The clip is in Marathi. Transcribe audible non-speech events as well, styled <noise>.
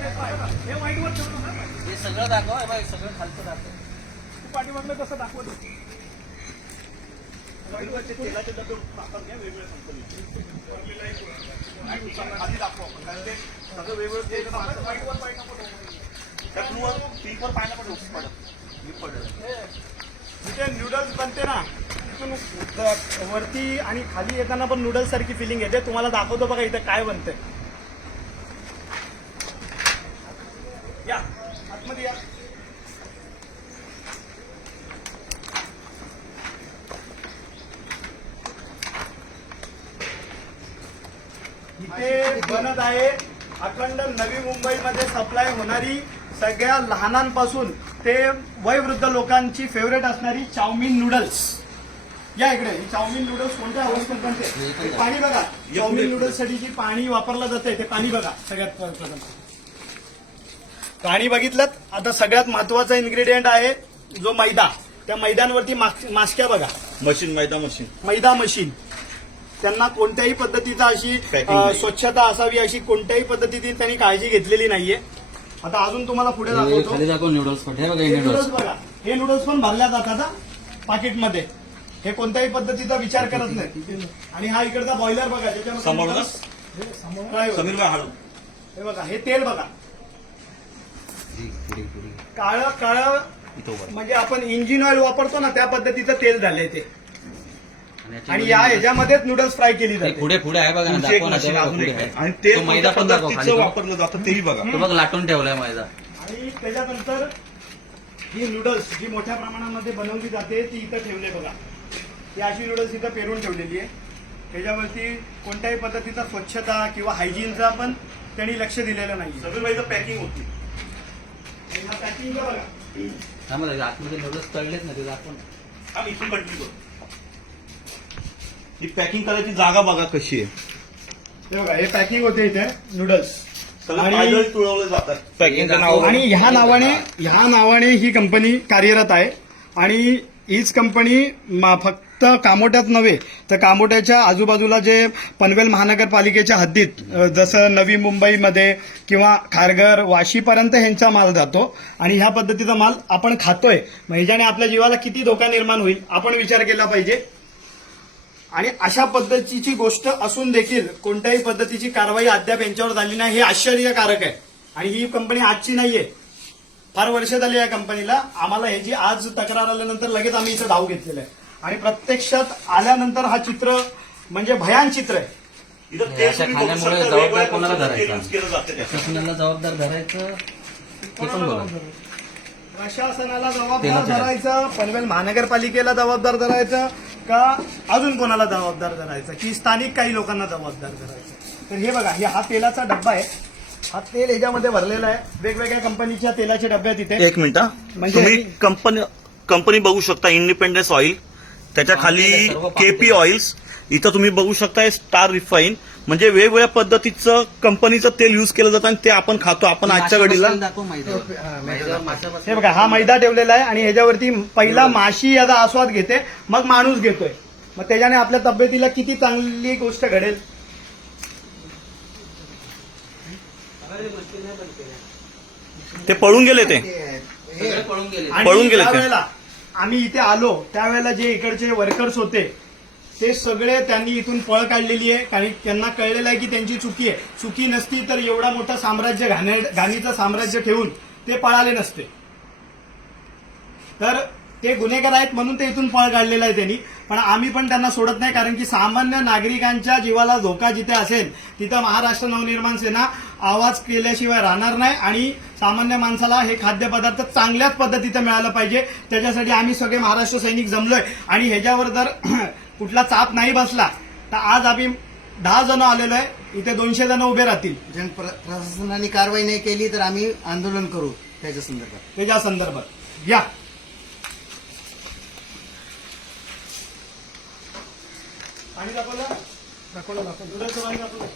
हे वाईटवर ठेवतो ना हे सगळं दाखव हे बघ सगळं खालचं दाखव तू पाठीमागलं कसं दाखवत होती? वाईटवरचे तेलाचे डबे वापरतात घ्या वेगवेगळ्या कंपनीचे. आधी दाखवू आपण. कारण ते सगळं वेगवेगळं तेल दाखवतात. वाईटवर पाय नको ठेवू. त्या क्रूवर पीकवर पाय नको ठेवू. पडत. मी पडलं. जिथे नूडल्स बनते ना तिथून वरती आणि खाली येताना पण नूडल्स सारखी फिलिंग येते तुम्हाला दाखवतो बघा इथे काय बनते या. आतमध्ये या. इथे बनत आहे अखंड नवी मुंबईमध्ये सप्लाय होणारी सगळ्या लहानांपासून ते वयवृद्ध लोकांची फेवरेट असणारी चाऊमिन नूडल्स या इकडे. चाऊमिन नूडल्स कोणत्या? अवस्थेत बनते पाणी बघा. चाऊमिन नूडल्ससाठी जे पाणी वापरलं जाते ते पाणी बघा. सगळ्यात पाणी बघितलं आता सगळ्यात महत्त्वाचा इन्ग्रेडियंट आहे जो मैदा. त्या मैद्यांवरती मास- मास्क्या बघा. मशीन मैदा मशीन. मैदा मशीन. त्यांना कोणत्याही पद्धतीचा अशी. स्वच्छता असावी अशी कोणत्याही पद्धतीची त्यांनी काळजी घेतलेली नाहीये. आता अजून तुम्हाला पुढे दाखवतो. नूडल्स बघा नूडल्स बघा. हे नूडल्स पण भरल्या जातात पाकिटमध्ये. हे कोणत्याही पद्धतीचा विचार करत नाही आणि हा इकडचा बॉयलर बघा हळू. हे बघा हे तेल बघा. काळं काळं म्हणजे आपण इंजिन ऑइल वापरतो ना त्या पद्धतीचं तेल झालंय ते. आणि या ह्याच्यामध्येच नूडल्स फ्राय केली जाते. पुढे पुढे आहे बघा ना तुमची एक दाखव ना मशीन ते बघा अजून पुढे एक आहे. आहे आणि ते तो मैदा पण दाखव खाली पद्धतीचं तो. वापरलं जातं तेही बघा. तो बघ लाटून ठेवलाय मैदा. आणि त्याच्यानंतर ही नूडल्स जी मोठ्या प्रमाणामध्ये बनवली जाते ती इथं ठेवले बघा. ही अशी नूडल्स इथं पेरून ठेवलेली आहे. त्याच्यावरती कोणत्याही पद्धतीचा स्वच्छता किंवा हायजीनचा पण त्यांनी लक्ष दिलेलं नाही भाईचं पॅकिंग होती. त्यामध्ये आतमध्ये नूडल्स तळलेत ना ते दाखव ना. हा इथून कंटिन्यू करू. ही पॅकिंग करायची जागा बघा कशी आहे. हे बघा हे पॅकिंग होते इथे नूडल्स आणि- तुळवले जातात. पॅकिंगचं नाव आणि ह्या नावाने ह्या नावाने ही कंपनी कार्यरत आहे. आणि हीच कंपनी मा- फक्त कामोट्यात नव्हे तर कामोट्याच्या आजूबाजूला जे पनवेल महानगरपालिकेच्या हद्दीत जसं नवी मुंबईमध्ये किंवा खारघर वाशीपर्यंत ह्यांचा माल जातो आणि ह्या पद्धतीचा माल आपण खातोय. मग ह्याच्याने आपल्या जीवाला किती धोका निर्माण होईल आपण विचार केला पाहिजे. आणि अशा पद्धतीची गोष्ट असून देखील कोणत्याही पद्धतीची कारवाई अद्याप यांच्यावर झाली नाही हे आश्चर्यकारक आहे. आणि ही कंपनी आजची नाहीये. फार वर्ष झाली या कंपनीला. आम्हाला ह्याची आज तक्रार आल्यानंतर लगेच आम्ही इथं धाव घेतलेलं आहे. आणि प्रत्यक्षात आल्यानंतर हा चित्र म्हणजे भयान चित्र आहे. इथं हे तेल अशा तुम्ही बघू खाण्यामुळे शकता, जबाबदार वेगवेगळ्या कोणाला पद्धतीचं तेल धरायचं? यूज केलं जातं त्याच्यात प्रशासनाला जबाबदार धरायचं ते पण बघा प्रशासनाला जबाबदार तेलाच्या धरायचं पनवेल महानगरपालिकेला जबाबदार धरायचं का अजून कोणाला जबाबदार धरायचं? की स्थानिक काही लोकांना जबाबदार धरायचं? तर हे बघा हे हा तेलाचा डब्बा आहे. हा तेल ह्याच्यामध्ये भरलेला आहे. वेगवेगळ्या कंपनीच्या तेलाचे डब्बे आहेत इथे. एक मिनिट हा. म्हणजे तुम्ही ही- कंपनी कंपनी बघू शकता इंडिपेंडन्स ऑइल त्याच्याखाली केपी. ऑइल्स इथं तुम्ही बघू शकता स्टार रिफाईन म्हणजे वेगवेगळ्या पद्धतीचं कंपनीचं तेल युज केलं जातं आणि ते आपण खातो. आपण आजच्या घडीला दाखव हे बघा हा मैदा ठेवलेला आहे आणि ह्याच्यावरती पहिला माशी याचा आस्वाद घेते मग माणूस घेतोय. मग त्याच्याने आपल्या तब्येतीला किती चांगली गोष्ट घडेल. ते पळून गेले ते. सगळे पळून गेले. आणि पळून गेलेत का? त्यावेळेला आम्ही इथे आलो त्यावेळेला जे इकडचे वर्कर्स होते ते सगळे त्यांनी इथून पळ काढलेली आहे. कारण त्यांना कळलेलं आहे की त्यांची चुकी आहे. चुकी नसती तर एवढा मोठं साम्राज्य घाणे घाणीचं साम्राज्य ठेवून ते पळाले नसते. तर ते गुन्हेगार आहेत म्हणून ते इथून पळ काढलेला आहे त्यांनी. पण आम्ही पण त्यांना सोडत नाही कारण की सामान्य नागरिकांच्या जीवाला धोका जिथे असेल तिथं महाराष्ट्र नवनिर्माण सेना आवाज केल्याशिवाय राहणार नाही आणि सामान्य माणसाला हे खाद्यपदार्थ चांगल्याच पद्धतीचं मिळालं पाहिजे. त्याच्यासाठी आम्ही सगळे महाराष्ट्र सैनिक जमलोय. आणि ह्याच्यावर जर <clears throat> कुठला चाप नाही बसला तर आज आम्ही दहा जण आलेलो आहे. इथे दोनशे जण उभे राहतील. जन प्र- प्रशासनाने कारवाई नाही केली तर आम्ही आंदोलन करू त्याच्या संदर्भात. त्याच्या संदर्भात. या. पाणी दाखवलं? दाखवलं दाखवलं. दुधाचं पाणी दाखवलं.